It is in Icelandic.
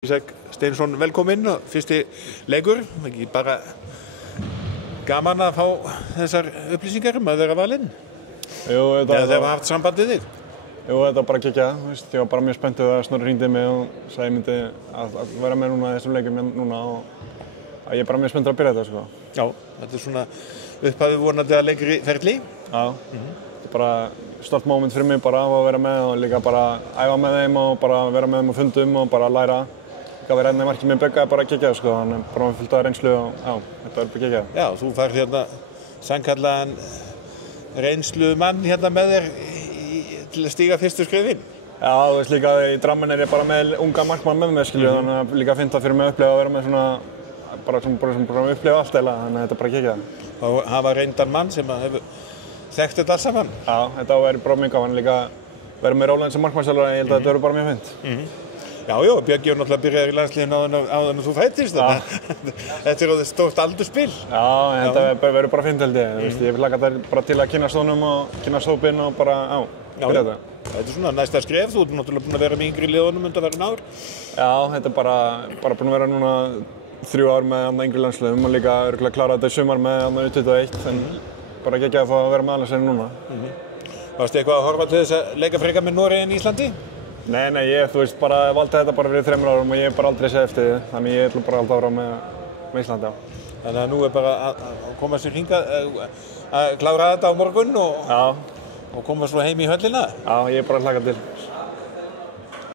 Ísak Steinsson, velkominn og fyrsti leikur, ekki bara gaman að fá þessar upplýsingar að vera valinn? Jú, Eða þeir hafa haft samband við þig? Jú, þetta var bara geggjað, ég var bara mjög spenntur þegar Snorri hringdi mig og sagði ég myndi að vera með núna í þessum leikjum núna og að ég er bara mjög spenntur að byrja þetta, sko. Já, þetta er svona upphafið vonandi að lengri ferli? Já, þetta er bara stort moment fyrir mig bara að vera með og líka bara æfa með þeim og bara vera með þeim á fundum og bara læra. Að vera enn í markið með Begga er bara geggjað, sko, þannig bara með fullt af reynslu og já, þetta er bara geggjað. Já, þú fær hérna sannkallaðan reynslumann hérna með þér til að stíga fyrstu skrefin. Já, þú veist líka í Drammen er ég bara með unga markmann með mig, skilju, þannig að líka fint að fyrir mig að upplifa að vera með svona, bara upplifa allt eða, þannig að þetta er bara geggjað. Og hafa reyndan mann sem hefur þekkt þetta alls saman. Já, þetta verður bara mjög gaman líka vera með Róland sem markmannsþjálfari, ég held að þetta verður bara mjög fint. Já, Björgi var náttúrulega byrjaði í landsliðinu áður en þú fæddist, þetta er stórt aldurspil. Já, þetta verður bara fint held ég, ég vil laka þetta bara til að kynnast honum og kynnast hópinn og bara, byrja þetta. Þetta er svona næsta skref, þú ert náttúrulega búin að vera með yngri liðunum undanfarin ár. Já, þetta er bara búin að vera núna 3 ár með yngri landsliðum og líka örugglega klára þetta í sumar með U21, en bara geggjað að fá að vera með landsliðinu núna. Varstu eitthvað að horfa til þess að leika frekar með Noregi en Íslandi? Nei, ég bara valdi þetta bara fyrir 3 árum og ég hef bara aldrei séð eftir því, þannig ég ætla bara alltaf ára með Íslandi, já. Þannig að nú er bara að koma sér hingað, að klára þetta á morgun og koma svo heim í höllina? Já, ég er bara að hlaka til.